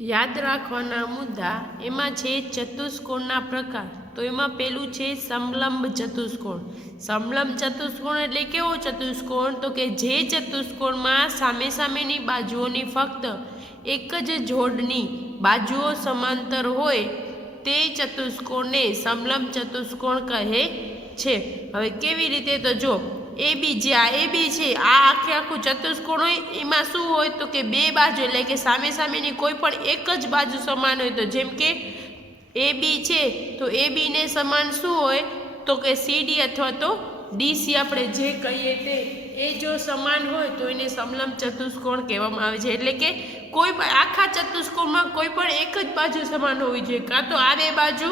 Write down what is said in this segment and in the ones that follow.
याद राखवाना मुद्दा एमां छे चतुष्कोणना प्रकार। तो एमां पेलुं छे समलंब चतुष्कोण। समलंब चतुष्कोण एटले केवो चतुष्कोण? तो के जे चतुष्कोणमां सामे सामेनी बाजुओनी फक्त एक ज जोडनी बाजुओ समांतर होय ते चतुष्कोणने समलंब चतुष्कोण कहे छे। हवे केवी रीते? तो जो A B J uh A B छे आ आखे आखुं चतुष्कोण होय एमां शुं होय तो के बे बाजू एटले के सामे सामेनी कोई पण एक ज बाजू समान होय। तो जेम के ए बी छे तो ए बी ने समान शुं होय तो के सी डी अथवा तो डी सी आपणे जे कहीए ते ए जो समान होय तो एने समलंब चतुष्कोण कहेवामां आवे छे। एटले के कोई पण आखा चतुष्कोणमां कोई पण एक ज बाजू समान होवी जोईए, कां तो आ बे बाजू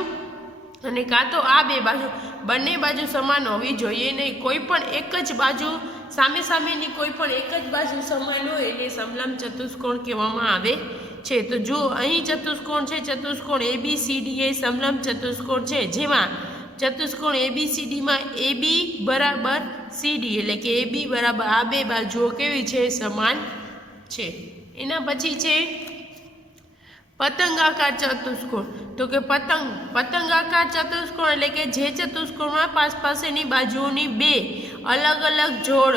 અને કાં તો આ બે બાજુ બંને બાજુ સમાન હોવી જોઈએ નહીં। કોઈ પણ એક જ બાજુ સામે સામેની કોઈ પણ એક જ બાજુ સમાન હોય એને સમલંબ ચતુષ્કોણ કહેવામાં આવે છે। તો જો અહીં ચતુષ્કોણ છે, ચતુષ્કોણ ABCD એ સમલંબ ચતુષ્કોણ છે, જેમાં ચતુષ્કોણ ABCD માં AB બરાબર CD એટલે કે AB બરાબર આ બે બાજુઓ કેવી છે? સમાન છે। એના પછી છે पतंगाकार चतुष्कोण। तो के पतंगाकार चतुष्कोण एटले के जे चतुष्कोण में पास पासेनी बाजुओनी बे अलग अलग जोड़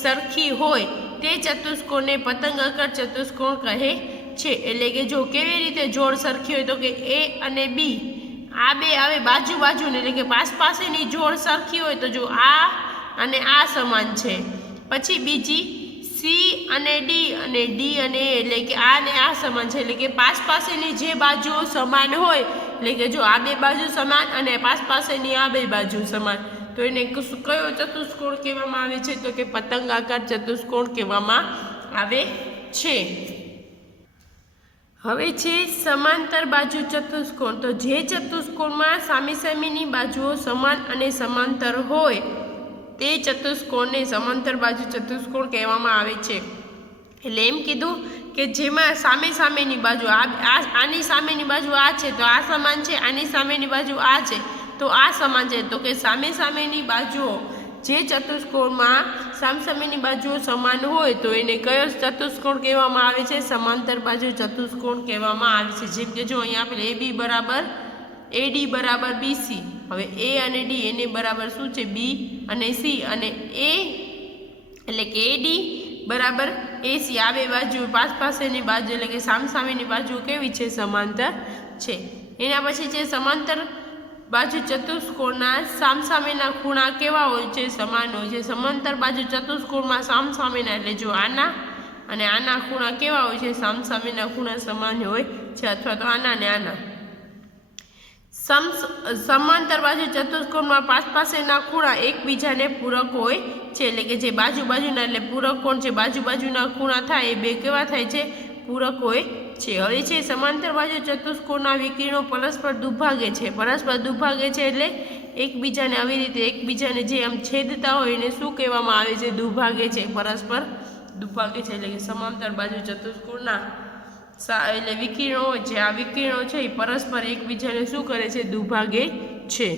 सरखी होय ते चतुष्कोण ने पतंगाकार चतुष्कोण कहे छे। एटले के जो केवी रीते जोड़ सरखी होय तो के ए अने बी आ बे आवे बाजू बाजू ने एटले के पास पासेनी जोड़ सरखी होय तो जो आ अने आ समान छे। पछी बीजी सी अने डी अने एटले के आ ने आ समान छे। एटले के पास पासेनी जे बाजुओ समान होय एटले के जो आ बे बाजू समान अने पास पासेनी आ बे बाजू समान तो एने कयो चतुष्कोण कहेवामां आवे छे? तो के पतंगाकार चतुष्कोण कहेवामां आवे छे। हवे छे समांतर बाजू चतुष्कोण। तो जे चतुष्कोणमां सामे सामेनी बाजुओ समान अने समांतर होय ते चतुष्कोण ने समांतर बाजू चतुष्कोण कहेवामां आवे छे। એટલે એમ કીધું કે જેમાં સામે સામેની બાજુ આની સામેની બાજુ આ છે તો આ સમાન છે, આની સામેની બાજુ આ છે તો આ સમાન છે। તો કે સામે સામેની બાજુઓ જે ચતુષ્કોણમાં સામે સામેની બાજુઓ સમાન હોય તો એને કયો ચતુષ્કોણ કહેવામાં આવે છે? સમાંતર બાજુ ચતુષ્કોણ કહેવામાં આવે છે। જેમ કે જો અહીંયા આપણે AB બરાબર AD બરાબર BC। હવે A અને D એને બરાબર શું છે? B અને C અને A એટલે કે AD બરાબર AC આ બે બાજુ પાસ પાસેની બાજુ એટલે કે સામ સામેની બાજુ કેવી છે? समांतर છે। એના પછી છે समांतर બાજુ ચતુષ્કોણના સામ સામેના ખૂણા કેવા હોય છે? સમાન હોય છે। समांतर બાજુ ચતુષ્કોણમાં સામ સામેના એટલે જો આના અને આના ખૂણા કેવા હોય છે? સામ સામેના ખૂણા સમાન હોય છે અથવા તો આના ને આના। समांतर बाजू चतुष्कोण पास पासेना खूणा एकबीजाने पूरक होय छे। एटले के जे बाजू बाजूना एटले पूरक कोण छे? बाजू बाजूना खूणा थाय ए बे केवा थाय छे? पूरक होय छे। हवे छे समांतर बाजू चतुष्कोणना विकिरणो परस्पर दुभागे छे। परस्पर दुभागे छे एटले एकबीजाने आवी रीते एकबीजाने जे आम छेदता होय एने शुं कहेवामां आवे छे? दुभागे छे। परस्पर दुभागे छे एटले के समांतर बाजू चतुष्कोणना એટલે વિકિરણો છે આ વિકિરણો છે એ પરસ્પર એકબીજાને શું કરે છે? દુભાગે છે।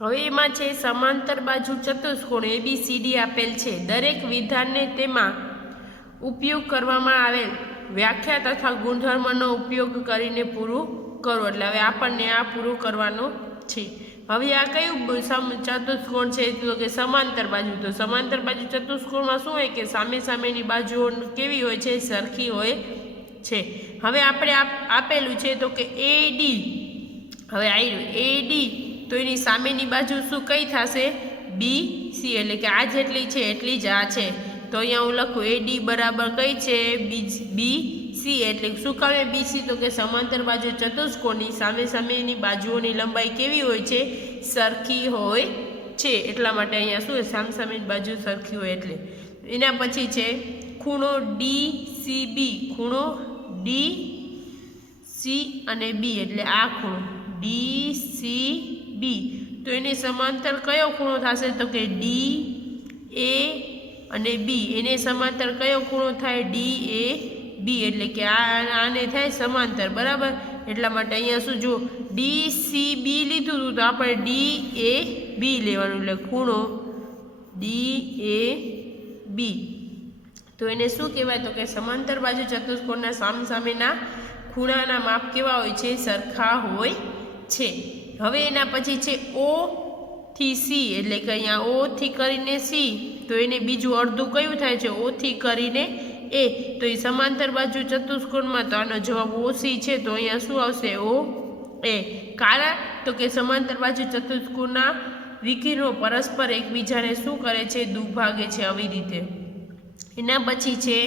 હવે એમાં છે સમાંતર બાજુ ચતુષ્કોણ ABCD આપેલ છે। દરેક વિધાનને તેમાં ઉપયોગ કરવામાં આવેલ વ્યાખ્યા તથા ગુણધર્મનો ઉપયોગ કરીને પૂરું કરો। એટલે હવે આપણને આ પૂરું કરવાનું છે। હવે આ કયું ચતુષ્કોણ છે? તો કે સમાંતર બાજુ। તો સમાંતર બાજુ ચતુષ્કોણમાં શું હોય કે સામે સામેની બાજુઓ કેવી હોય છે? સરખી હોય છે। હવે આપણે આપેલું છે તો કે AD હવે આવ્યું AD તો એની સામેની બાજુ શું કઈ થશે? BC એટલે કે આ જેટલી છે એટલી જ આ છે। તો અહીંયા હું લખું AD બરાબર કઈ છે? BC એટલે શું કામે BC? તો કે સમાંતર બાજુ ચતુષ્કોણની સામે સામેની બાજુઓની લંબાઈ કેવી હોય છે? સરખી હોય છે। એટલા માટે અહીંયા શું સામ સામેની બાજુ સરખી હોય એટલે। એના પછી છે ખૂણો DCB। ખૂણો DC અને B એટલે આ ખૂણો DCB તો એની સમાંતર કયો ખૂણો થશે? તો કે DA અને B એને સમાંતર કયો ખૂણો થાય? DAB એટલે કે આને થાય સમાંતર બરાબર। એટલા માટે અહીંયા શું જો DCB લીધું હતું તો આપણે DAB લેવાનું એટલે ખૂણો DAB તો એને શું કહેવાય? તો કે સમાંતર બાજુ ચતુષ્કોણના સામસામેના ખૂણાના માપ કેવા હોય છે? સરખા હોય છે. હવે એના પછી છે O થી સી, એટલે કે અહીંયા O થી કરીને સી, તો એને બીજું અડધું કયું થાય છે? O થી કરીને એ. તો એ સમાંતર બાજુ ચતુષ્કોણમાં, તો આનો જવાબ OC છે. તો અહીંયા શું આવશે? O એ. કારણ તો કે સમાંતર બાજુ ચતુષ્કોણના વિકિરણો પરસ્પર એકબીજાને શું કરે છે? દુભાગે છે, આવી રીતે. એના પછી છે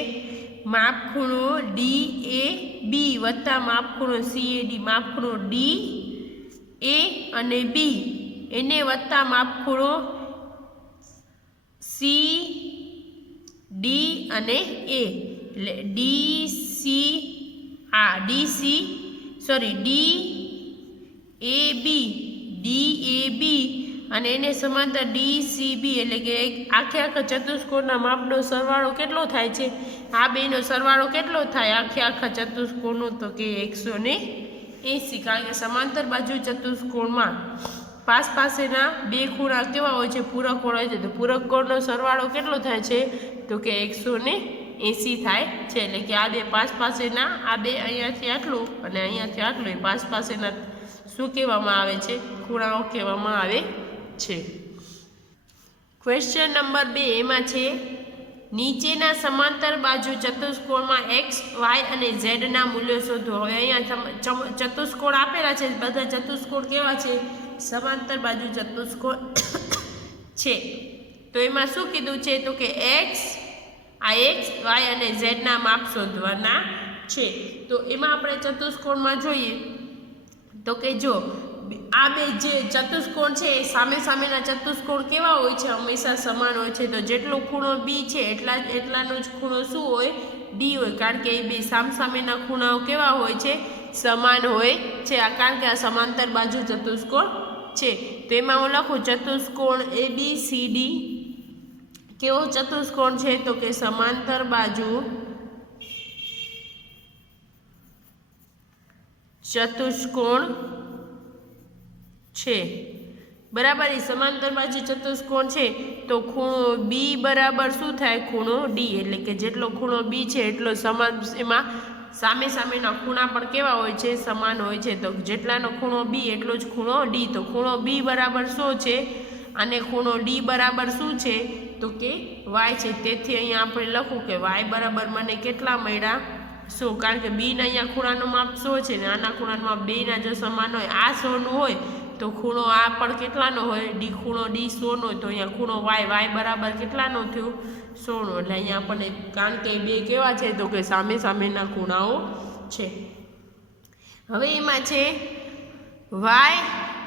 માપખૂણો DAB વત્તા માપખૂણો CAD, માપખૂણો DA અને B એને વત્તા માપખૂણો CD અને A, એટલે DAB અને એને સમાંતર DCB, એટલે કે આખા ચતુષ્કોણના માપનો સરવાળો કેટલો થાય છે? આ બેનો સરવાળો કેટલો થાય આખા ચતુષ્કોણનો? તો કે 180. કારણ કે સમાંતર બાજુ ચતુષ્કોણમાં પાસેના બે ખૂણા કેવા હોય છે? પૂરક કોણ હોય છે. તો પૂરક કોણનો સરવાળો કેટલો થાય છે? તો કે 180 થાય છે. એટલે કે આ બે પાસેના, આ બે અહીંયાથી આટલું અને અહીંયાથી આટલું, એ પાસેના શું કહેવામાં આવે છે? ખૂણાઓ કહેવામાં આવે છે. ક્વેશ્ચન નંબર 2 એમાં છે નીચેના સમાંતર બાજુ ચતુષ્કોણમાં x, y અને z ના મૂલ્યો શોધો. હવે અહીંયા ચતુષ્કોણ આપેલા છે, બધા ચતુષ્કોણ કેવા છે? સમાંતર બાજુ ચતુષ્કોણ છે. તો એમાં શું કીધું છે? તો કે x, y અને z ના માપ શોધવાના છે. તો એમાં આપણે ચતુષ્કોણમાં જોઈએ તો કે જો આ બે જે ચતુષ્કોણ છે એ સામેના ચતુષ્કોણ કેવા હોય છે? હંમેશા સમાન હોય છે. તો જેટલો ખૂણો B છે એટલાનો જ ખૂણો શું હોય? D હોય. કારણ કે એ બે સામેના ખૂણાઓ કેવા હોય છે? સમાન હોય છે. કારણ કે આ સમાંતર બાજુ ચતુષ્કોણ છે. તો એમાં હું લખું ચતુષ્કોણ ABCD કેવો ચતુષ્કોણ છે? તો કે સમાંતર બાજુ ચતુષ્કોણ છે. બરાબર. એ સમાંતર બાજુ ચતુષ્કોણ છે. તો ખૂણો B બરાબર શું થાય? ખૂણો D. એટલે કે જેટલો ખૂણો B છે એટલો સમાન, એમાં સામેના ખૂણા પણ કેવા હોય છે? સમાન હોય છે. તો જેટલાનો ખૂણો B એટલો જ ખૂણો D. તો ખૂણો B બરાબર શું છે? અને ખૂણો D બરાબર શું છે? તો કે y છે. તેથી અહીંયા આપણે લખું કે y બરાબર મને કેટલા મળ્યા? 100. કારણ કે B ના અહીંયા ખૂણાનું માપ 100 છે ને આના ખૂણાનું માપ બેના જો સમાન હોય, આ 100 નું હોય તો ખૂણો આ પણ કેટલાનો હોય? D. ખૂણો D 100 નો હોય. તો અહીંયા ખૂણો y બરાબર કેટલાનો થયું? 100 નો. એટલે અહીંયા આપણને, કારણ કે બે કેવા છે? તો કે સામેના ખૂણાઓ છે. હવે એમાં છે y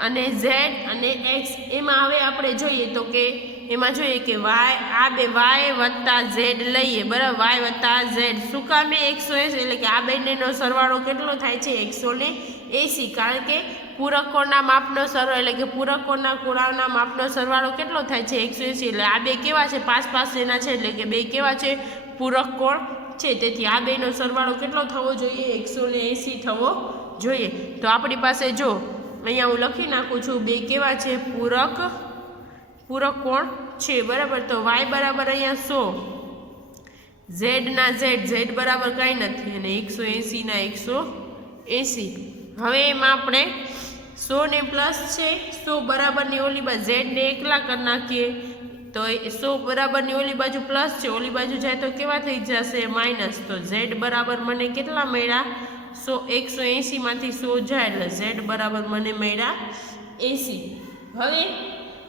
અને z અને x. એમાં હવે આપણે જોઈએ તો કે એમાં જોઈએ કે આ બે y વત્તા z લઈએ. બરાબર. y વત્તા z શું કામે 180? એટલે કે આ બંનેનો સરવાળો કેટલો થાય છે? 180. કારણ કે પૂરક કોણના માપનો સરવાળો, એટલે કે પૂરક કોણના ખૂણાના માપનો સરવાળો કેટલો થાય છે? 180. એટલે આ બે કેવા છે? પાસેના છે. એટલે કે બે કેવા છે? પૂરક કોણ છે. તેથી આ બેનો સરવાળો કેટલો થવો જોઈએ? 180 થવો જોઈએ. તો આપણી પાસે જો અહીંયા હું લખી નાખું છું, બે કેવા છે? પૂરક કોણ છે. બરાબર. તો y બરાબર અહીંયા 100, z ના z બરાબર કાંઈ નથી, અને 180 ના 180. હવે એમાં આપણે 100 ને પ્લસ છે, 100 બરાબરની ઓલી બાજુ z ને એકલા કરી નાખીએ. તો 100 બરાબરની ઓલી બાજુ પ્લસ છે, ઓલી બાજુ જાય તો કેવા થઈ જશે? માઇનસ. તો z બરાબર મને કેટલા મળ્યા? 180 માંથી 100 જાય એટલે z બરાબર મને મળ્યા 80.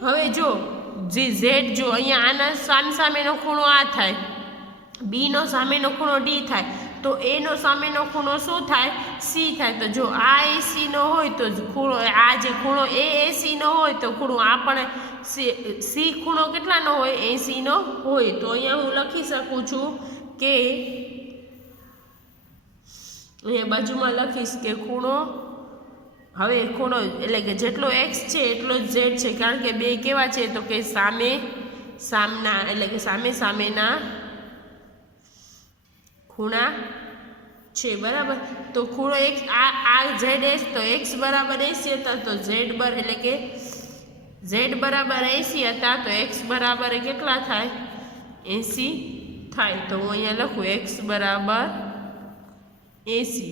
હવે જો જે z જો અહીંયા આના સામેનો ખૂણો આ થાય, b નો સામેનો ખૂણો d થાય, તો a નો સામેનો ખૂણો શું થાય? c થાય. તો જો આ AC નો હોય તો ખૂણો, આ જે ખૂણો AAC નો હોય તો ખૂણો આ પણ c ખૂણો કેટલાનો હોય? 80 નો હોય. તો અહીંયા હું લખી શકું છું કે અહીંયા બાજુમાં લખીશ કે ખૂણો, હવે ખૂણો એટલે કે જેટલો x છે એટલો જ z છે. કારણ કે બે કેવા છે? તો કે સામના, એટલે કે સામેના ખૂણા છે. બરાબર. તો ખૂણો x આ ZS, તો x બરાબર 80 હતા, તો એટલે કે z બરાબર 80 હતા, તો x બરાબર કેટલા થાય? 80 થાય। તો હું અહીંયા લખું x બરાબર 80,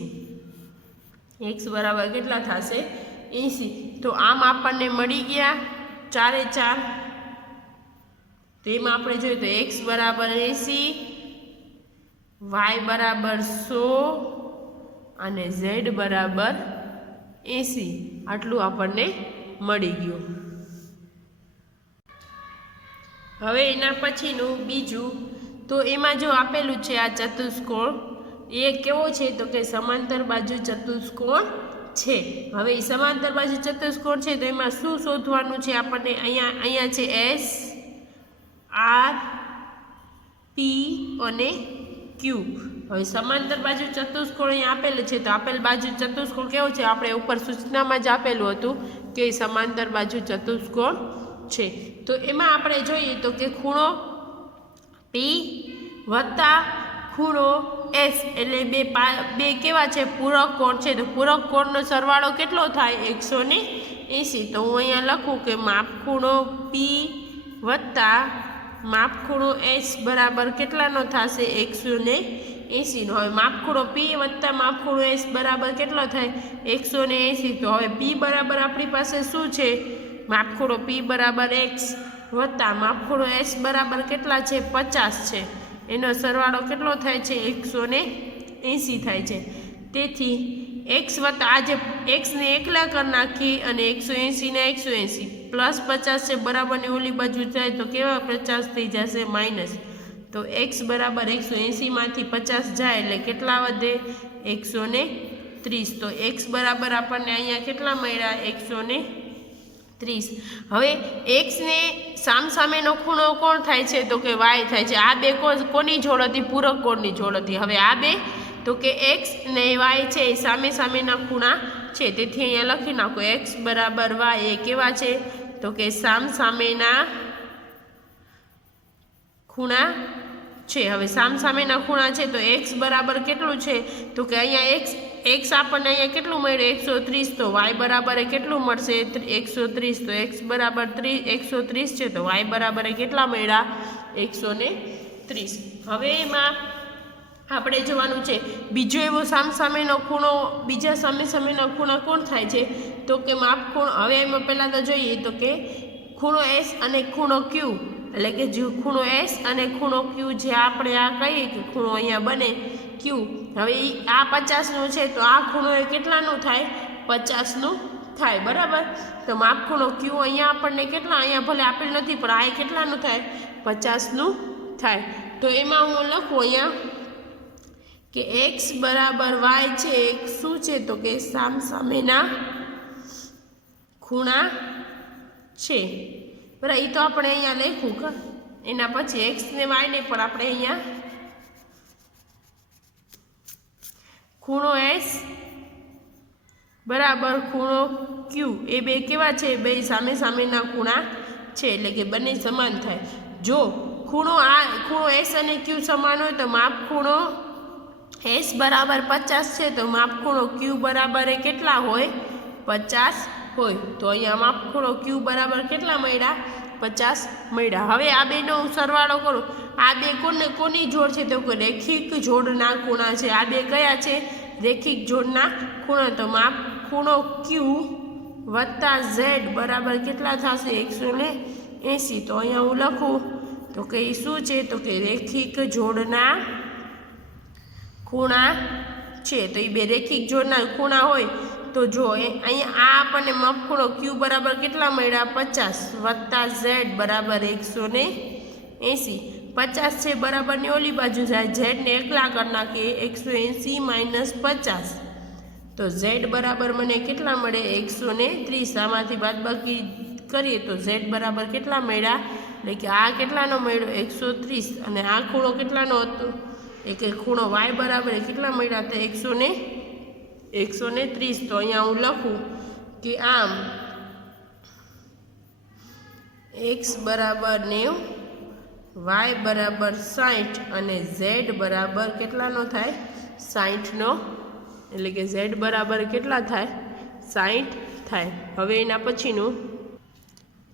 x બરાબર કેટલા થશે 80। તો આમ આપણને મળી ગયા 4 એ 4। તો એમાં આપણે જોઈએ તો x બરાબર 80, y બરાબર 100 અને z બરાબર 80, આટલું આપણને મળી ગયું। હવે એના પછીનું બીજું, તો એમાં જો આપેલું છે આ ચતુષ્કોણ, એ કેવો છે તો કે સમાંતર બાજુ ચતુષ્કોણ છે। હવે એ સમાંતર બાજુ ચતુષ્કોણ છે તો એમાં શું શોધવાનું છે આપણને? અહીંયા છે S, R, P અને Q। હવે સમાંતર બાજુ ચતુષ્કોણ અહીંયા આપેલું છે તો આપેલ બાજુ ચતુષ્કોણ કેવો છે? આપણે ઉપર સૂચનામાં જ આપેલું હતું કે સમાંતર બાજુ ચતુષ્કોણ છે। તો એમાં આપણે જોઈએ તો કે ખૂણો P વત્તા ખૂણો S એટલે બે કેવા છે? પૂરક કોણ છે। તો પૂરક કોણનો સરવાળો કેટલો થાય? 180। તો હું અહીંયા લખું કે માપ ખૂણો P વત્તા માપ ખૂણો S બરાબર કેટલાનો થશે? 180 નો। હવે માપ ખૂણો P વત્તા માપ ખૂણો S બરાબર કેટલો થાય? 180। તો હવે P બરાબર આપણી પાસે શું છે? માપ ખૂણો P બરાબર x વત્તા માપ ખૂણો S બરાબર કેટલા છે? 50 છે। એનો સરવાળો કેટલો થાય છે? 180 થાય છે। તેથી x વત્તા આજે x ને એકલા કરી નાખી અને 180 ને 180 પ્લસ 50 છે બરાબરની ઓલી બાજુ જાય તો કેવા 50 થઈ જશે માઇનસ। તો x બરાબર 180 માંથી 50 જાય એટલે કેટલા વધે? 130। તો x બરાબર આપણને અહીંયા કેટલા મળ્યા? 130। હવે x ને સામસામેનો ખૂણો કોણ થાય છે? તો કે y થાય છે। આ બે કોની જોડ હતી? પૂરક કોણની જોડ હતી। હવે આ બે તો કે x ને y છે એ સામે સામેના ખૂણા છે। તેથી અહીંયા લખી નાખો x બરાબર y એ કેવા છે? તો કે સામસામેના ખૂણા છે। હવે સામસામેના ખૂણા છે તો x બરાબર કેટલું છે? તો કે અહીંયા x આપણને અહીંયા કેટલું મળ્યું? 130। તો y બરાબર કેટલું મળશે? 130। તો x બરાબર 130 છે તો y બરાબર કેટલા મળ્યા? 130। હવે એમાં આપણે જોવાનું છે બીજો એવો સામસામેનો ખૂણો, બીજા સામેના ખૂણા કોણ થાય છે? તો કે માપ ખૂણો, હવે એમાં પહેલાં તો જોઈએ તો કે ખૂણો S અને ખૂણો Q, એટલે કે જો ખૂણો S અને ખૂણો Q જે આપણે આ કહીએ કે ખૂણો અહીંયા બને Q, હવે આ 50નું છે તો આ ખૂણો એ કેટલાનું થાય? 50નું થાય, બરાબર। તો માપ ખૂણો Q અહીંયા આપણને કેટલા? અહીંયા ભલે આપેલ નથી પણ આ કેટલાનું થાય? 50નું થાય। તો એમાં હું લખું અહીંયા કે x બરાબર y છે શું છે? તો કે સામસામેના ખૂણા છે, બરાબર। એ તો આપણે અહીંયા લખ્યું કે એના પછી x ને y ને પણ આપણે અહીંયા ખૂણો S બરાબર ખૂણો Q એ બે કેવા છે? બે સામે સામેના ખૂણા છે, એટલે કે બંને સમાન થાય। જો ખૂણો S અને Q સમાન હોય તો માપ ખૂણો S બરાબર 50 છે તો માપ ખૂણો Q બરાબર કેટલા હોય? 50 હોય। તો અહીંયા માપ ખૂણો Q બરાબર કેટલા મળ્યા? 50 મળ્યા। હવે આ બેનો સરવાળો કરો। આ બે કોની જોડ છે? તો કે રેખિક જોડના ખૂણા છે। આ બે કયા છે? રેખિક જોડના ખૂણા। તો માપ ખૂણો Q વત્તા Z બરાબર કેટલા થશે? 180। તો અહીંયા હું લખું તો કે એ શું છે? તો કે રેખિક જોડના ખૂણા છે। તો એ બે રેખિક જોડના ખૂણા હોય તો જો અહીંયા આ આપણને માપ ખૂણો Q બરાબર કેટલા મળ્યા? 50 વત્તા Z બરાબર 180। 50 છે બરાબરની ઓલી બાજુ જાય, Z ને એકલા કરી નાખીએ 180 માઇનસ 50। તો Z બરાબર મને કેટલા મળે? 130। આમાંથી બાદબાકી કરીએ તો Z બરાબર કેટલા મળ્યા? એટલે કે આ કેટલાનો મળ્યો? 130। અને આ ખૂણો કેટલાનો હતો? કે ખૂણો y બરાબર કેટલા મળ્યા? તો 130। તો અહીંયા હું લખું કે આમ x બરાબર 90, y બરાબર 60 અને z બરાબર કેટલાનો થાય? 60નો, એટલે કે z બરાબર કેટલા થાય? 60 થાય। હવે એના પછીનું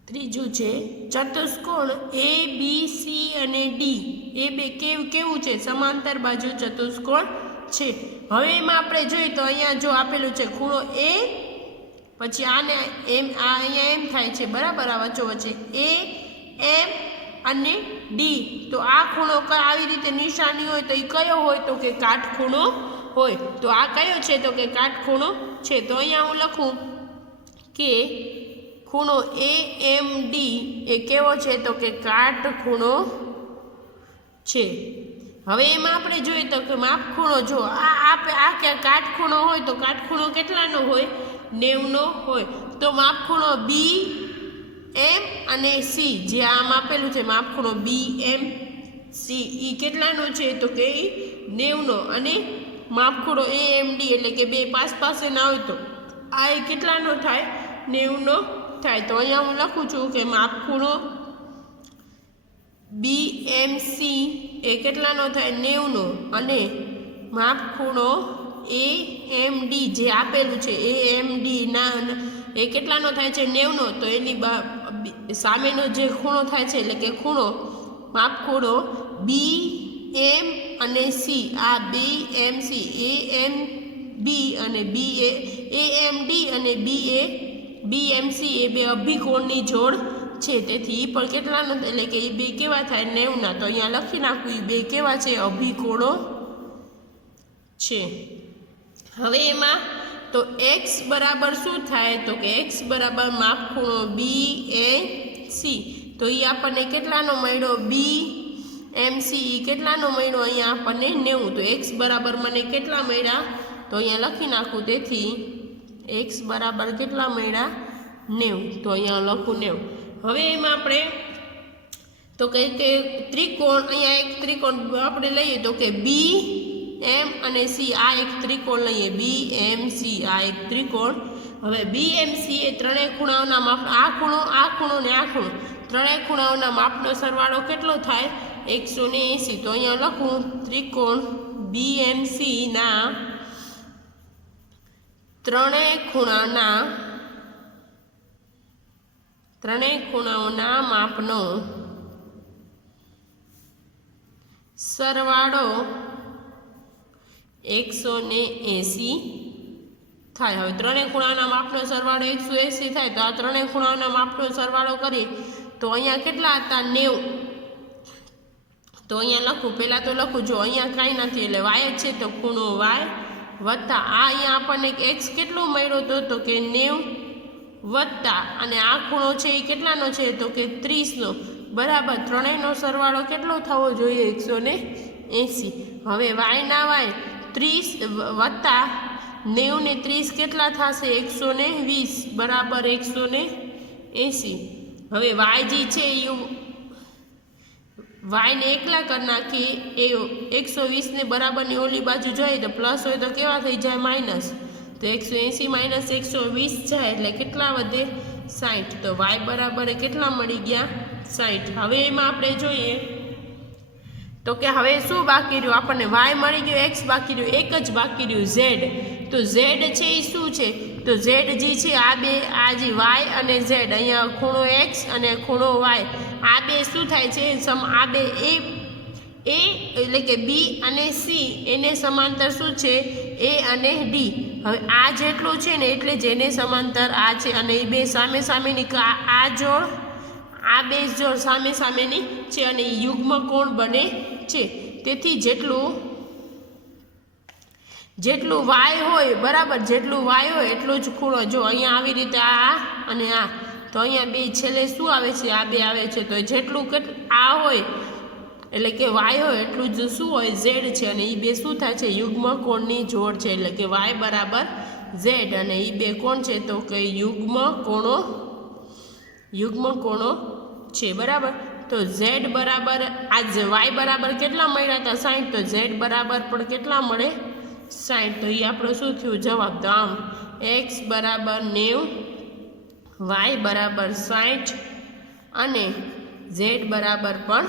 ત્રીજું છે ચતુષ્કોણ એ બી સી અને ડી એ બે કેવું છે? સમાંતર બાજુ ચતુષ્કોણ છે. હવે એમાં આપણે જોઈએ તો અહીંયા જો આપેલું છે ખૂણો એ, પછી આને એમ, આ અહીંયા એમ થાય છે, બરાબર, આ વચ્ચે એ એમ અને ડી. તો આ ખૂણો આવી રીતે નિશાની હોય તો એ કયો હોય? તો કે કાટખૂણો હોય. તો આ કયો છે? તો કે કાટખૂણો છે. તો અહીંયા હું લખું કે ખૂણો એ એમ ડી એ કેવો છે? તો કે કાટખૂણો છે. હવે એમાં આપણે જોઈએ તો કે માપખૂણો, જો આ ક્યાં કાટખૂણો હોય તો કાટખૂણો કેટલાનો હોય? 90નો હોય. તો માપખૂણો બી એમ અને સી, જે આમ આપેલું છે માપખૂણો બી એમ સી, એ કેટલાનો છે? તો કે 90નો. અને માપખૂણો એ એમ ડી એટલે કે બે પાસે ના હોય તો આ એ કેટલાનો થાય? 90નો થાય. તો અહીંયા હું લખું છું કે માપખૂણો બી એમ સી એ કેટલાનો થાય? 90નો. અને માપખૂણો એ એમ ડી જે આપેલું છે એ એમ ડી ના એ કેટલાનો થાય છે? 90નો. તો એની સામેનો જે ખૂણો થાય છે એટલે કે ખૂણો માપખૂણો બી એમ અને સી, આ બી એમ સી, એ એમ બી અને બી એ એમ ડી અને બી એમ સી એ બે અભિકોણની જોડ છે. તેથી એ પણ કેટલાનો? એટલે કે એ બે કેવા થાય? 90ના. તો અહીંયા લખી નાખું એ બે કેવા છે? અભિકોણો છે. હવે એમાં તો એક્સ બરાબર શું થાય? તો કે એક્સ બરાબર માપખૂણો બી એ સી, તો એ આપણને કેટલાનો મળ્યો? બી એમ સી એ કેટલાનો મળ્યો? અહીંયા આપણને 90. તો એક્સ બરાબર મને કેટલા મળ્યા? તો અહીંયા લખી નાખું. તેથી એક્સ બરાબર કેટલા મળ્યા? 90. તો અહીંયા લખું 90. હવે એમાં આપણે તો કે ત્રિકોણ, અહીંયા એક ત્રિકોણ આપણે લઈએ તો કે બી એમ અને સી, આ એક ત્રિકોણ લઈએ બી એમ સી, આ એક ત્રિકોણ. હવે બી એમ સી એ ત્રણેય ખૂણાઓના માપ, આ ખૂણો ને આ ખૂણો, ત્રણેય ખૂણાઓના માપનો સરવાળો કેટલો થાય? 180. તો અહીંયા લખું ત્રિકોણ બી એમ સી ના ત્રણેય ખૂણાઓના માપનો સરવાળો 180 થાય. હવે ત્રણેય ખૂણાના માપનો સરવાળો 180 થાય. તો આ ત્રણેય ખૂણાના માપનો સરવાળો કરીએ તો અહીંયા કેટલા હતા? 90. તો અહીંયા લખું, પહેલાં તો લખું, જો અહીંયા કાંઈ નથી એટલે વાય જ છે, તો ખૂણો વાય વત્તા આ અહીંયા આપણને એક્સ કેટલો મળ્યો હતો? તો કે 90 વત્તા અને આ ખૂણો છે એ કેટલાનો છે? તો કે 30નો. બરાબર, ત્રણેયનો સરવાળો કેટલો થવો જોઈએ? 180. હવે વાય ના વાય 30 વત્તા 90 ને 30 કેટલા થશે? 120. બરાબર 180. હવે વાય જે છે એ વાયને એકલા કરી નાખીએ, એ 120 ને બરાબરની ઓલી બાજુ જોઈએ તો પ્લસ હોય તો કેવા થઈ જાય? માઇનસ. તો 180 માઇનસ 120 જાય એટલે કેટલા વધે? 60. તો વાય બરાબર કેટલા મળી ગયા? 60. હવે એમાં આપણે જોઈએ તો કે હવે શું બાકી રહ્યું? આપણને વાય મળી ગયો, એક્સ બાકી રહ્યું, એક જ બાકી રહ્યું ઝેડ. તો ઝેડ છે એ શું છે? તો ઝેડ જે છે આ જે વાય અને ઝેડ, અહીંયા ખૂણો એક્સ અને ખૂણો વાય, આ બે શું થાય છે? આ બે એ એટલે કે બી અને સી એને સમાંતર શું છે? એ અને ડી. હવે આ જેટલું છે ને એટલે જેને સમાંતર આ છે અને એ બે સામે સામેની, આ જોડ આ બે જોડ સામે સામેની છે અને યુગ્મ કોણ બને છે. તેથી જેટલું વાય હોય, બરાબર, જેટલું વાય હોય એટલું જ ખૂણો. જો અહીંયા આવી રીતે આ અને આ, તો અહીંયા બે છેલ્લે શું આવે છે? આ બે આવે છે. તો જેટલું આ હોય એટલે કે વાય હોય એટલું જ શું હોય? ઝેડ છે. અને એ બે શું થાય છે? યુગ્મ કોણની જોડ છે. એટલે કે વાય બરાબર ઝેડ અને એ બે કોણ છે? તો કે યુગ્મ કોણો છે. બરાબર. તો ઝેડ બરાબર આ વાય બરાબર કેટલા મળ્યા હતા? 60. તો ઝેડ બરાબર પણ કેટલા મળે? 60. તો એ આપણો શું થયું જવાબ? તો આમ એક્સ બરાબર 90, વાય બરાબર 60 અને ઝેડ બરાબર પણ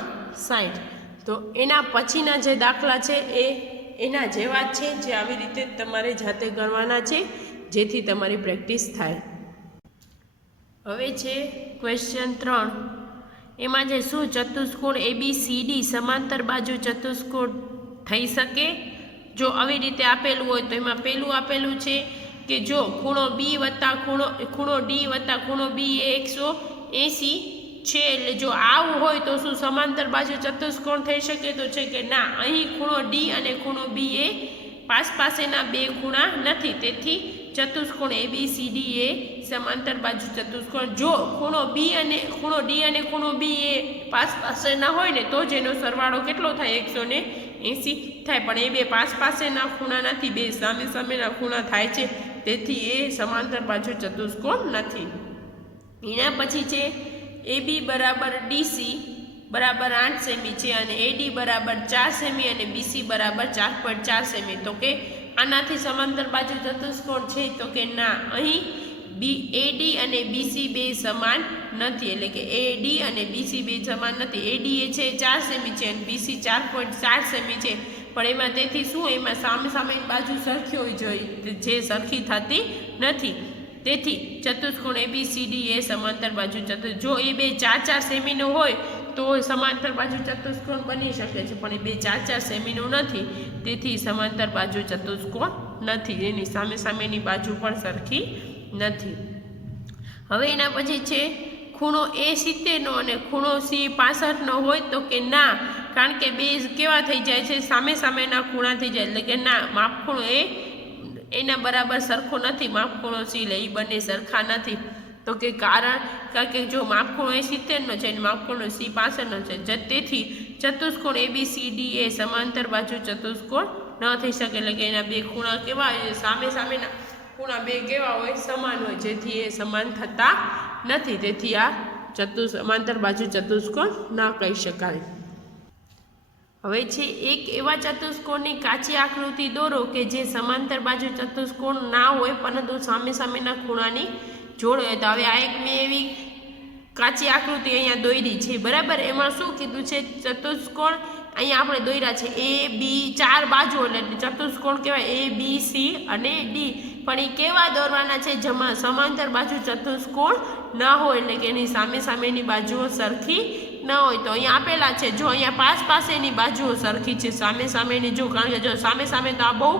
60. તો એના પછીના જે દાખલા છે એ એના જેવા જ છે, જે આવી રીતે તમારે જાતે કરવાના છે જેથી તમારી પ્રેક્ટિસ થાય. હવે છે ક્વેશ્ચન 3 એમાં જે શું ચતુષ્કોણ ABCD સમાંતર બાજુ ચતુષ્કોણ થઈ શકે? જો આવી રીતે આપેલું હોય તો એમાં પહેલું આપેલું છે કે જો ખૂણો B વત્તા ખૂણો D વત્તા ખૂણો B એ 180 છે, એટલે જો આવું હોય તો શું સમાંતર બાજુ ચતુષ્કોણ થઈ શકે? તો છે કે ના, અહીં ખૂણો D અને ખૂણો B એ પાસેના બે ખૂણા નથી, તેથી ચતુષ્કોણ ABCD એ સમાંતર બાજુ ચતુષ્કોણ. જો ખૂણો D અને ખૂણો B એ પાસેના હોય ને તો જ એનો સરવાળો કેટલો થાય? 180 થાય. પણ એ બે પાસેના ખૂણા નથી, બે સામેના ખૂણા થાય છે, તેથી એ સમાંતર બાજુ ચતુષ્કોણ નથી. એના પછી છે AB બરાબર DC બરાબર 8 સેમી છે અને AD બરાબર 4 સેમી અને BC બરાબર 4.4 સેમી. તો કે આનાથી સમાંતર બાજુ ચતુષ્કોણ છે? તો કે ના, અહીં AD અને BC બે સમાન નથી, એટલે કે AD અને BC બે સમાન નથી. AD એ છે 4 સેમી છે અને BC 4.4 સેમી છે, પણ એમાં તેથી શું, એમાં સામેની બાજુ સરખી હોવી જોઈએ, જે સરખી થતી નથી. તેથી ચતુષ્કોણ ABCD એ સમાંતર બાજુ જો એ બે 4 સેમીનો હોય તો સમાંતર બાજુ ચતુષ્કોણ બની શકે છે, પણ એ બે 4 સેમીનો નથી, તેથી સમાંતર બાજુ ચતુષ્કોણ નથી. એની સામેની બાજુ પણ સરખી નથી. હવે એના પછી છે ખૂણો A 70 નો અને ખૂણો C 65 નો હોય? તો કે ના, કારણ કે બે કેવા થઈ જાય છે? સામેના ખૂણા થઈ જાય, એટલે કે ના, માપખૂણો એ એના બરાબર સરખો નથી, માપખૂણો C લે એ બંને સરખા નથી. તો કે કારણ કે જો માપખૂણો A 70 નો છે અને માપખૂણો C 65 નો છે, તેથી ચતુષ્કોણ ABCD એ સમાંતર બાજુ ચતુષ્કોણ ન થઈ શકે, એટલે કે એના બે ખૂણા કેવા હોય? સામેના ખૂણા બે કેવા હોય? સમાન હોય, જેથી એ સમાન થતા નથી, તેથી આ સમાંતર બાજુ ચતુષ્કોણ ન કહી શકાય. હવે છે એક એવા ચતુષ્કોણની કાચી આકૃતિ દોરો કે જે સમાંતર બાજુ ચતુષ્કોણ ના હોય પરંતુ સામેના ખૂણાની જોડ હોય. તો હવે આ એક મેં એવી કાચી આકૃતિ અહીંયા દોરી છે, બરાબર. એમાં શું કીધું છે? ચતુષ્કોણ અહીંયા આપણે દોર્યા છે AB 4 બાજુ, એટલે ચતુષ્કોણ કહેવાય ABC અને D. પણ એ કેવા દોરવાના છે? જેમાં સમાંતર બાજુ ચતુષ્કોણ ન હોય, એટલે કે એની સામેની બાજુઓ સરખી ન હોય. તો અહીંયા આપેલા છે, જો અહીંયા પાસેની બાજુઓ સરખી છે, સામેની જો, કારણ કે જો સામે તો આ બહુ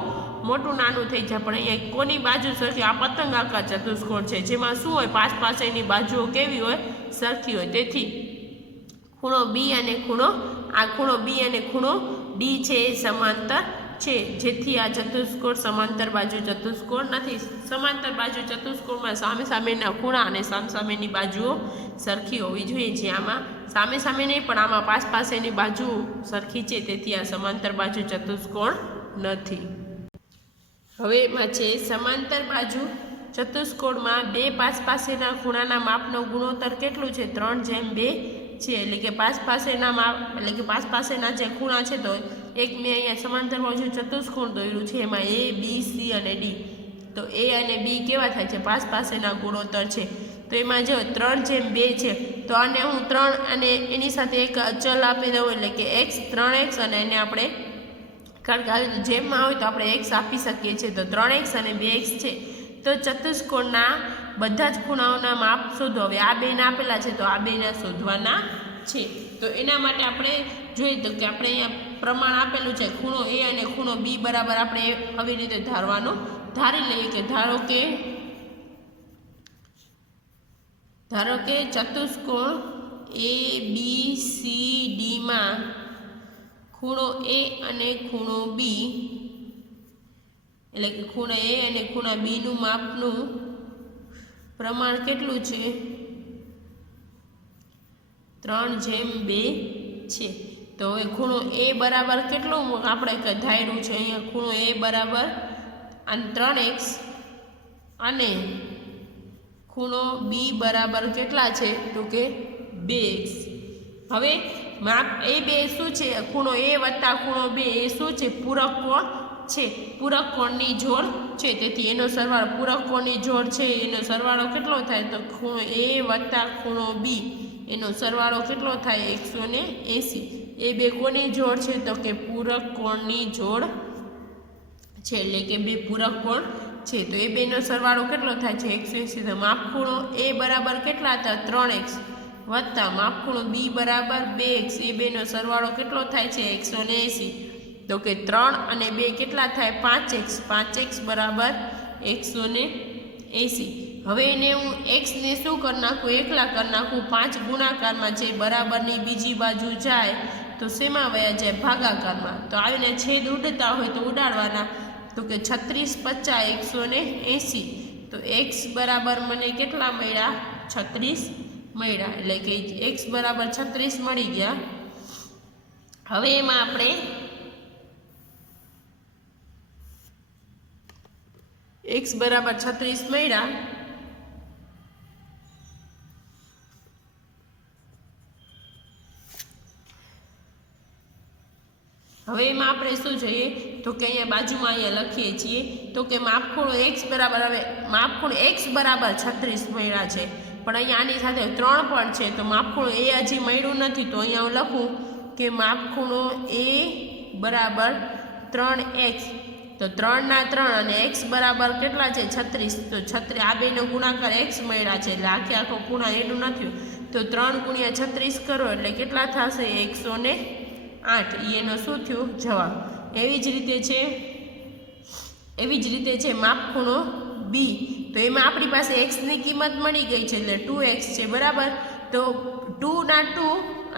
મોટું નાનું થઈ જાય, પણ અહીંયા કોની બાજુ સરખી? આ પતંગ આકાર ચતુષ્કોણ છે, જેમાં શું હોય? પાસેની બાજુઓ કેવી હોય? સરખી હોય. તેથી ખૂણો B અને ખૂણો D છે એ સમાંતર છે, જેથી આ ચતુષ્કોણ સમાંતર બાજુ ચતુષ્કોણ નથી. સમાંતર બાજુ ચતુષ્કોણમાં સામેના ખૂણા અને સામેની બાજુઓ સરખી હોવી જોઈએ, જે આમાં સામે નહીં, પણ આમાં પાસેની બાજુ સરખી છે, તેથી આ સમાંતર બાજુ ચતુષ્કોણ નથી. હવે એમાં છે સમાંતર બાજુ ચતુષ્કોણમાં બે પાસેના ખૂણાના માપનો ગુણોત્તર કેટલું છે? 3:2 છે, એટલે કે પાસેના જે ખૂણા છે, તો એક મેં અહીંયા સમાંતર બાજુ ચતુષ્કોણ દોર્યું છે, એમાં A B C અને D. તો A અને B કેવા થાય છે? પાસેના ગુણોત્તર છે. તો એમાં જો 3:2 છે, તો આને હું 3 અને એની સાથે એક અચલ આપી દઉં, એટલે કે x 3x, અને એને આપણે, કારણ કે આવી રીતે જેમમાં હોય તો આપણે x આપી શકીએ છીએ, તો 3x અને 2x છે. તો ચતુષ્કોણના બધા જ ખૂણાઓના માપ શોધો. હવે આ બેના આપેલા છે, તો આ બેના શોધવાના છે. તો એના માટે આપણે જોઈએ તો કે આપણે અહીંયા પ્રમાણ આપેલું છે, ખૂણો A અને ખૂણો B બરાબર આપણે આવી રીતે ધારી લઈએ કે ધારો કે ચતુષ્કોણ ABCD માં ખૂણો A અને ખૂણો B, એટલે કે ખૂણા A અને ખૂણા B નું માપનું પ્રમાણ કેટલું છે? 3:2 છે. તો હવે ખૂણો A બરાબર કેટલું આપણે ધાર્યું છે? અહીંયા ખૂણો A બરાબર 3x અને ખૂણો B બરાબર કેટલા છે? તો કે 2x. હવે માપ એ બે શું છે? ખૂણો A વત્તા ખૂણો B એ શું છે? પૂરક કોણ છે, પૂરક કોણની જોડ છે, તેથી એનો સરવાળો પૂરક કોણની જોડ છે, એનો સરવાળો કેટલો થાય? તો ખૂણો A વત્તા ખૂણો B એનો સરવાળો કેટલો થાય? 180. એ બે કોની જોડ છે? તો કે પૂરક કોણની જોડ છે, એટલે કે બે પૂરક કોણ છે તો એ બેનો સરવાળો કેટલો થાય છે 180। તો માપ ખૂણો એ બરાબર કેટલા હતા 3x વત્તા માપ ખૂણો બી બરાબર 2x એ બેનો સરવાળો કેટલો થાય છે 180। તો કે 3 અને 2 કેટલા થાય 5x 5x બરાબર 180। હવે એને હું x ને શું કરી નાખું એકલા કરી નાખું 5 ગુણાકારમાં છે બરાબરની બીજી બાજુ જાય તો શેમાં વયા જાય ભાગાકારમાં। તો આવીને છેદ ઉડતા હોય તો ઉડાડવાના। તો કે 36 50 180। તો x બરાબર મને કેટલા મળ્યા 36 મળ્યા એટલે કે x બરાબર 36 મળી ગયા। હવે એમાં આપણે x બરાબર 36 મળ્યા। હવે એમાં આપણે શું જોઈએ તો કે અહીંયા બાજુમાં અહીંયા લખીએ છીએ તો કે માપ ખૂણો x બરાબર હવે માપ ખૂણો x બરાબર 36 મળ્યા છે પણ અહીંયા આની સાથે 3 પણ છે તો માપ ખૂણો એ હજી મળ્યું નથી। તો અહીંયા હું લખું કે માપ ખૂણો એ બરાબર 3x તો 3 ના 3 અને x બરાબર કેટલા છે 36। તો 36 આ બેનો ગુણાકાર x મળ્યા છે એટલે આખે આખો ખૂણા એનું નથી તો 3 ગુણ્યા 36 કરો એટલે કેટલા થશે 108 એનો શું થયું જવાબ। એવી જ રીતે છે માપ ખૂણો બી તો એમાં આપણી પાસે x ની કિંમત મળી ગઈ છે એટલે 2x છે બરાબર। તો 2 ના 2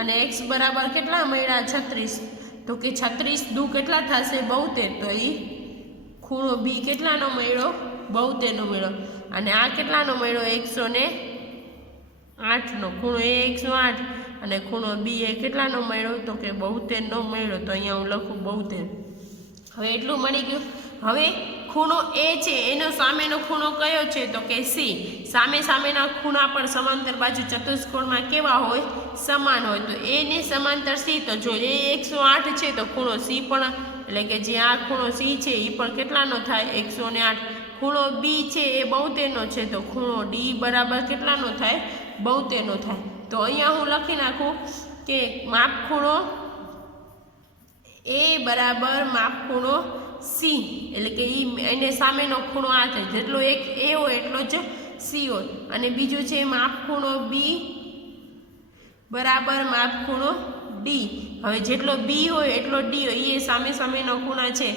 અને x બરાબર કેટલા મળ્યા 36। તો કે 36 દુ કેટલા થશે 72। તો એ ખૂણો બી કેટલાનો મળ્યો 72 નો મળ્યો અને આ કેટલાનો મળ્યો 108 નો ખૂણો એ 108 અને ખૂણો બી એ કેટલાનો મળ્યો તો કે 72 નો મળ્યો। તો અહીંયા હું લખું 72। હવે એટલું મળી ગયું। હવે ખૂણો એ છે એનો સામેનો ખૂણો કયો છે તો કે સી। સામેના ખૂણા પણ સમાંતર બાજુ ચતુષ્કોણમાં કેવા હોય સમાન હોય। તો એ ને સમાંતર સી તો જો એ 108 છે તો ખૂણો સી પણ એટલે કે જે આ ખૂણો સી છે એ પણ કેટલાનો થાય 108। ખૂણો બી છે એ 72 નો છે તો ખૂણો ડી બરાબર કેટલાનો થાય 72 નો થાય। તો અહીંયા હું લખી નાખું કે માપ ખૂણો એ બરાબર માપ ખૂણો સી એટલે કે એને સામેનો ખૂણો આ થાય જેટલો એક એ હોય એટલો જ સી હોય અને બીજું છે માપ ખૂણો બી બરાબર માપ ખૂણો ડી। હવે જેટલો બી હોય એટલો ડી હોય એ સામેનો ખૂણા છે।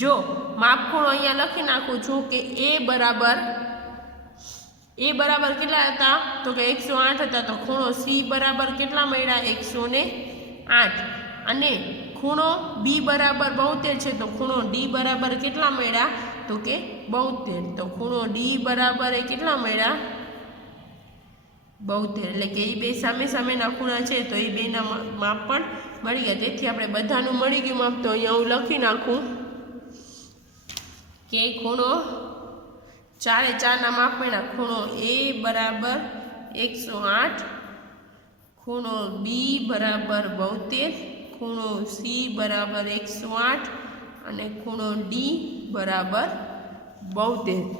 જો માપ ખૂણો અહીંયા લખી નાખું છું કે એ બરાબર કેટલા હતા તો કે 108 હતા તો ખૂણો સી બરાબર કેટલા મળ્યા 108 અને ખૂણો બી બરાબર 72 છે તો ખૂણો ડી બરાબર કેટલા મળ્યા તો કે 72। તો ખૂણો ડી બરાબર એ કેટલા મળ્યા 72 એટલે કે એ બે સામેના ખૂણા છે તો એ બેના માપ પણ મળી ગયા। તેથી આપણે બધાનું મળી ગયું માપ। તો અહીંયા હું લખી નાખું કે ખૂણો 4 એ 4 ના માપ મળ્યા। ખૂણો એ બરાબર 108 ખૂણો બી બરાબર 72 ખૂણો સી બરાબર 108 અને ખૂણો ડી બરાબર 72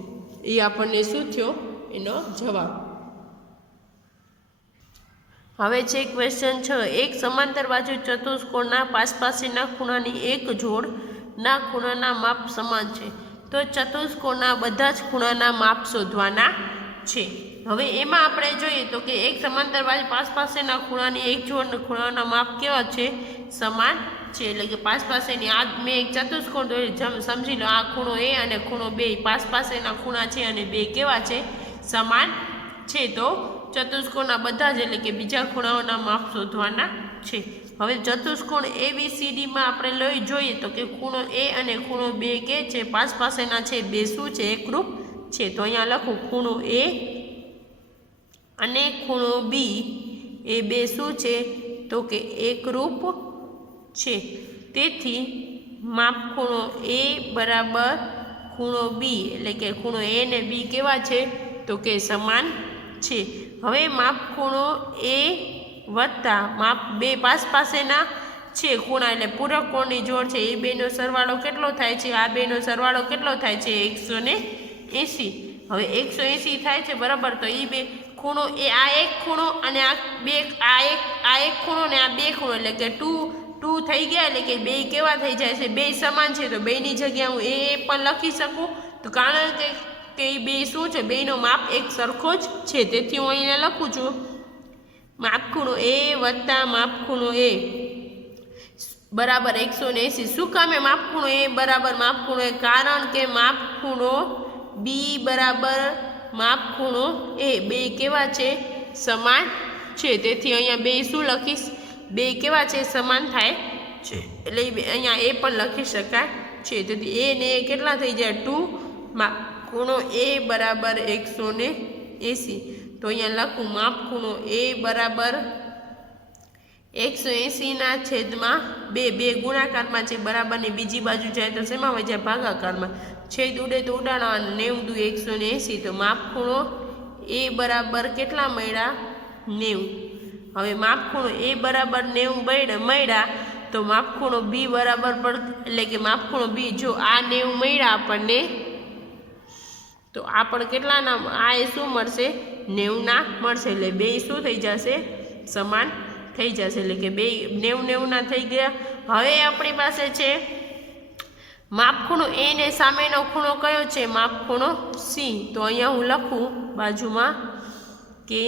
એ આપણને શું થયો એનો જવાબ। હવે છે ક્વેશ્ચન 6 એક સમાંતર બાજુ ચતુષ્કોણના પાસેના ખૂણાની એક જોડના ખૂણાના માપ સમાન છે તો ચતુષ્કોણના બધા જ ખૂણાના માપ શોધવાના છે। હવે એમાં આપણે જોઈએ તો કે એક સમાંતર બાજુ પાસેના ખૂણાની એક જોડના ખૂણાના માપ કેવા છે સમાન છે એટલે કે પાસેની આ મેં એક ચતુષ્કોણ દોર્યું સમજી લો આ ખૂણો એ અને ખૂણો બે પાસેના ખૂણા છે અને બે કેવા છે સમાન છે। તો ચતુષ્કોણના બધા જ એટલે કે બીજા ખૂણાઓના માપ શોધવાના છે। હવે ચતુષ્કોણ ABCDમાં આપણે લઈ જોઈએ તો કે ખૂણો એ અને ખૂણો બે કે છે પાસેના છે બે શું છે એકરૂપ છે। તો અહીંયા લખું ખૂણો એ અને ખૂણો બી એ બે શું છે તો કે એકરૂપ છે। તેથી માપ ખૂણો એ બરાબર ખૂણો બી એટલે કે ખૂણો એ ને બી કેવા છે તો કે સમાન છે। હવે માપ ખૂણો એ વત્તા માપ બે પાસેના છે ખૂણા એટલે પૂરક કોણની જોડ છે એ બેનો સરવાળો કેટલો થાય છે આ બેનો સરવાળો કેટલો થાય છે 180। હવે 180 થાય છે બરાબર। તો એ બે ખૂણો એ આ એક ખૂણો અને આ એક ખૂણો ને આ બે ખૂણો એટલે કે 2 થઈ ગયા એટલે કે બે કેવા થઈ જાય છે બે સમાન છે। તો બેની જગ્યાએ હું એ પણ લખી શકું તો કારણ કે એ બે શું છે, બેનો માપ એક સરખો જ છે, તેથી હું અહીંયા લખું છું માપ ખૂણો એ વત્તા માપ ખૂણો એ બરાબર 180. શું કામે માપ ખૂણો એ બરાબર માપ ખૂણો એ? કારણ કે માપ ખૂણો બી બરાબર માપ ખૂણો એ બે કેવા છે, સમાન છે, તેથી અહીંયા બે શું લખીશ, બે કેવા છે, સમાન થાય છે, એટલે અહીંયા એ પણ લખી શકાય છે, તેથી એ ને એ કેટલા થઈ જાય 2. માપ ખૂણો એ બરાબર 180. તો અહીંયા લખું માપ ખૂણો એ બરાબર 180 છેદમાં 2 ગુણાકારમાં છે, બરાબરની બીજી બાજુ જાય તો શેમાં હોય જાય, ભાગાકારમાં. છેદ ઉડે તો ઉડાડવાનો, 90 દુ 180. તો માપ ખૂણો એ બરાબર કેટલા મળ્યા, 90. હવે માપ ખૂણો એ બરાબર 90 મળ્યા, તો માપ ખૂણો બી બરાબર પણ એટલે કે માપ ખૂણો બી જો આ 90 મળ્યા આપણને, તો આ પણ કેટલાના, આ એ શું મળશે, 90 મળશે, એટલે બે શું થઈ જશે, સમાન થઈ જશે, એટલે કે બે 90 થઈ ગયા. હવે આપણી પાસે છે માપ ખૂણો એ ને સામેનો ખૂણો કયો છે, માપ ખૂણો સી. તો અહીંયા હું લખું બાજુમાં કે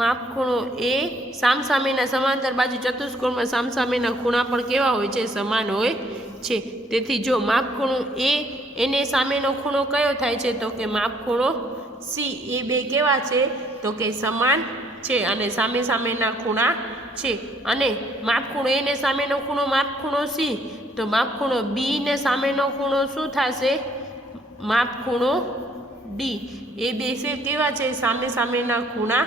માપ ખૂણો એ સામસામેના સમાંતર બાજુ ચતુષ્કોણમાં સામસામેના ખૂણા પણ કેવા હોય છે, સમાન હોય છે, તેથી જો માપ ખૂણો એ એને સામેનો ખૂણો કયો થાય છે, તો કે માપ ખૂણો સી. એ બે કેવા છે, તો કે સમાન છે અને સામે સામેના ખૂણા છે. અને માપ ખૂણો એને સામેનો ખૂણો માપ ખૂણો સી, તો માપ ખૂણો બી ને સામેનો ખૂણો શું થશે, માપ ખૂણો ડી. એ બે કેવા છે, સામે સામેના ખૂણા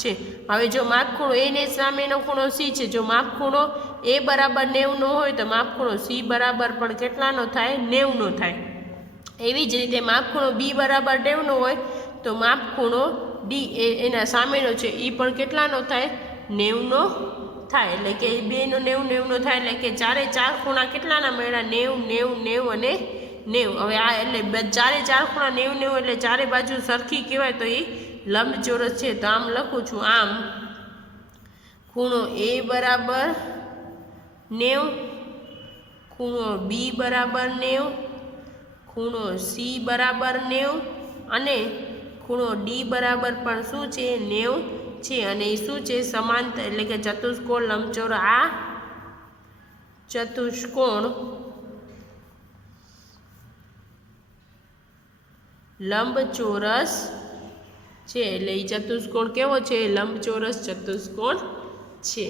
છે. હવે જો માપ ખૂણો એ ને સામેનો ખૂણો સી છે, જો માપ ખૂણો એ બરાબર 90 હોય તો માપ ખૂણો સી બરાબર પણ કેટલાનો થાય, 90 થાય. એવી જ રીતે માપ ખૂણો બી બરાબર 90 હોય તો માપ ખૂણો ડી એના સામેનો છે, એ પણ કેટલાનો થાય, 90 થાય. એટલે કે એ બેનો 90 થાય, એટલે કે ચારે ચાર ખૂણા કેટલાના મળ્યા, 90 90 અને 90. હવે આ એટલે ચારે ચાર ખૂણા 90 એટલે ચારે બાજુ સરખી કહેવાય, તો એ લંબચોરસ છે. તો આમ લખું છું, આમ ખૂણો એ બરાબર 90, ખૂણો બી બરાબર 90, ખૂણો સી બરાબર 90 અને ખૂણો ડી બરાબર પણ શું છે, 90 છે. અને એ શું છે, સમાંતર એટલે કે ચતુષ્કોણ લંબચોર. આ ચતુષ્કોણ લંબચોરસ છે, એટલે એ ચતુષ્કોણ કેવો છે, લંબચોરસ ચતુષ્કોણ છે.